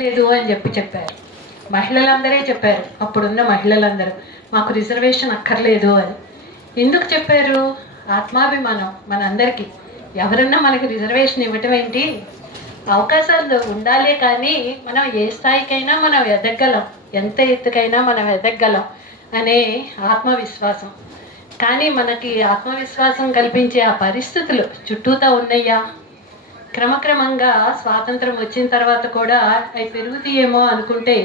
లేదు అని చెప్పారు. మహిళలందరే చెప్పారు, అప్పుడున్న మహిళలందరూ మాకు రిజర్వేషన్ అక్కర్లేదు అని. ఎందుకు చెప్పారు? ఆత్మాభిమానం మనందరికీ. ఎవరన్నా మనకి రిజర్వేషన్ ఇవ్వటం ఏంటి? అవకాశాలు ఉండాలే కానీ మనం ఏ స్థాయికైనా మనం ఎదగలం, ఎంత ఎత్తుకైనా మనం ఎదగలం అనే ఆత్మవిశ్వాసం. కానీ మనకి ఆత్మవిశ్వాసం కల్పించే ఆ పరిస్థితులు చుట్టూతా ఉన్నాయా? క్రమక్రమంగా స్వాతంత్రం వచ్చిన తర్వాత కూడా అవి పెరుగుతాయేమో అనుకుంటే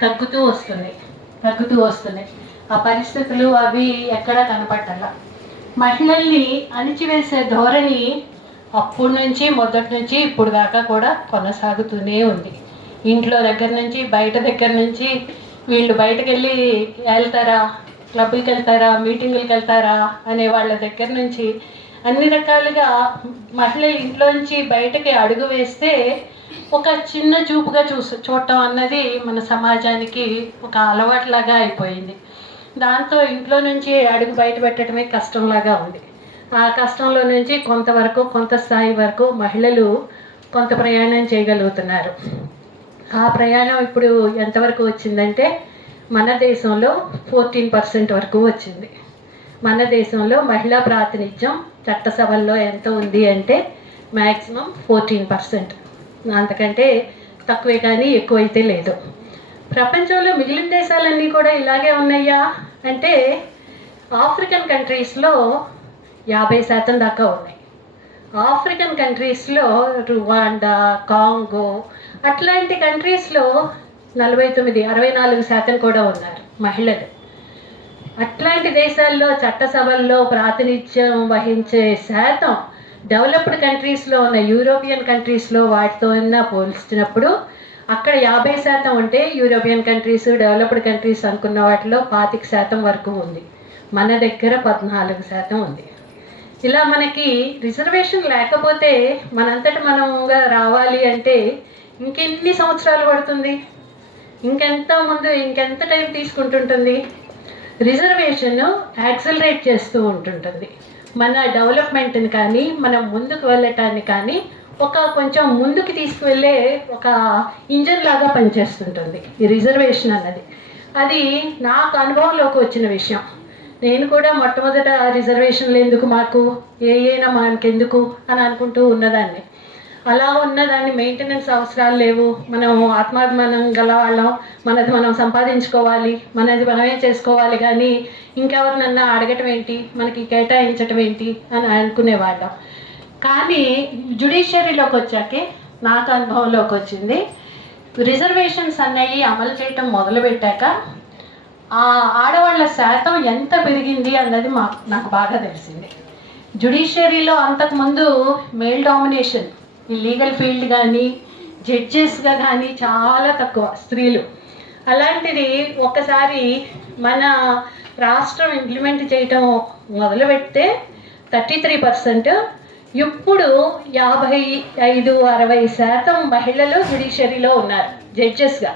తగ్గుతూ వస్తున్నాయి. ఆ పరిస్థితులు అవి ఎక్కడా కనపట్టాల. మహిళల్ని అణిచివేసే ధోరణి మొదటి నుంచి ఇప్పుడు దాకా కూడా కొనసాగుతూనే ఉంది. ఇంట్లో దగ్గర నుంచి దగ్గర నుంచి వీళ్ళు బయటకు వెళ్ళి వెళ్తారా, క్లబ్కి వెళ్తారా, మీటింగులకు వెళ్తారా అనే వాళ్ళ దగ్గర నుంచి అన్ని రకాలుగా మహిళ ఇంట్లోంచి బయటకి అడుగు వేస్తే ఒక చిన్న చూపుగా చూడటం అన్నది మన సమాజానికి ఒక అలవాటులాగా అయిపోయింది. దాంతో ఇంట్లో నుంచి అడుగు బయట పెట్టడమే కష్టంలాగా ఉంది. ఆ కష్టంలో నుంచి కొంత స్థాయి వరకు మహిళలు కొంత ప్రయాణం చేయగలుగుతున్నారు. ఆ ప్రయాణం ఇప్పుడు ఎంతవరకు వచ్చిందంటే మన దేశంలో 14% వరకు వచ్చింది. మన దేశంలో మహిళా ప్రాతినిధ్యం చట్టసభల్లో ఎంత ఉంది అంటే మ్యాక్సిమం 14%. అంతకంటే తక్కువే కానీ ఎక్కువైతే లేదు. ప్రపంచంలో మిగిలిన దేశాలన్నీ కూడా ఇలాగే ఉన్నాయా అంటే ఆఫ్రికన్ కంట్రీస్లో 50% దాకా ఉన్నాయి. ఆఫ్రికన్ కంట్రీస్లో రువాండా, కాంగో అట్లాంటి కంట్రీస్లో 64% కూడా ఉన్నారు మహిళలు. అట్లాంటి దేశాల్లో చట్టసభల్లో ప్రాతినిధ్యం వహించే శాతం డెవలప్డ్ కంట్రీస్లో ఉన్న యూరోపియన్ కంట్రీస్లో వాటితో పోల్చినప్పుడు అక్కడ 50% ఉంటే యూరోపియన్ కంట్రీస్, డెవలప్డ్ కంట్రీస్ అనుకున్న వాటిలో 25% వరకు ఉంది. మన దగ్గర 14% ఉంది. ఇలా మనకి రిజర్వేషన్ లేకపోతే మనంతటి మనంగా రావాలి అంటే ఇంకెన్ని సంవత్సరాలు పడుతుంది? ఇంకెంత టైం తీసుకుంటుంటుంది? రిజర్వేషన్ యాక్సిలరేట్ చేస్తూ ఉంటుంటుంది. మన డెవలప్మెంట్ని కానీ మనం ముందుకు వెళ్ళటాన్ని కానీ కొంచెం ముందుకు తీసుకువెళ్ళే ఒక ఇంజన్ లాగా పనిచేస్తుంటుంది ఈ రిజర్వేషన్ అన్నది. అది నాకు అనుభవంలోకి వచ్చిన విషయం. నేను కూడా మొట్టమొదట రిజర్వేషన్లు ఎందుకు మాకు, మనకెందుకు అని అనుకుంటూ ఉన్నదాన్ని. అలా ఉన్నదాన్ని మెయింటెనెన్స్ అవసరాలు లేవు, మనం ఆత్మాభిమానం గలవాళ్ళం, మనది మనం సంపాదించుకోవాలి, మనది మనమే చేసుకోవాలి, కానీ ఇంకెవరినన్నా అడగటం ఏంటి, మనకి కేటాయించటం ఏంటి అని అనుకునేవాళ్ళం. కానీ జ్యుడిషియరీలోకి వచ్చాకే నాకు అనుభవంలోకి వచ్చింది. రిజర్వేషన్స్ అన్నవి అమలు చేయటం మొదలుపెట్టాక ఆ ఆడవాళ్ళ శాతం ఎంత పెరిగింది అన్నది నాకు బాగా తెలిసింది. జ్యుడిషియరీలో అంతకుముందు మేల్ డామినేషన్, ఈ లీగల్ ఫీల్డ్ కానీ జడ్జెస్గా కానీ చాలా తక్కువ స్త్రీలు. అలాంటిది ఒకసారి మన రాష్ట్రం ఇంప్లిమెంట్ చేయటం మొదలుపెడితే 33%, ఇప్పుడు 55-60% మహిళలు జ్యుడిషియరీలో ఉన్నారు జడ్జెస్గా.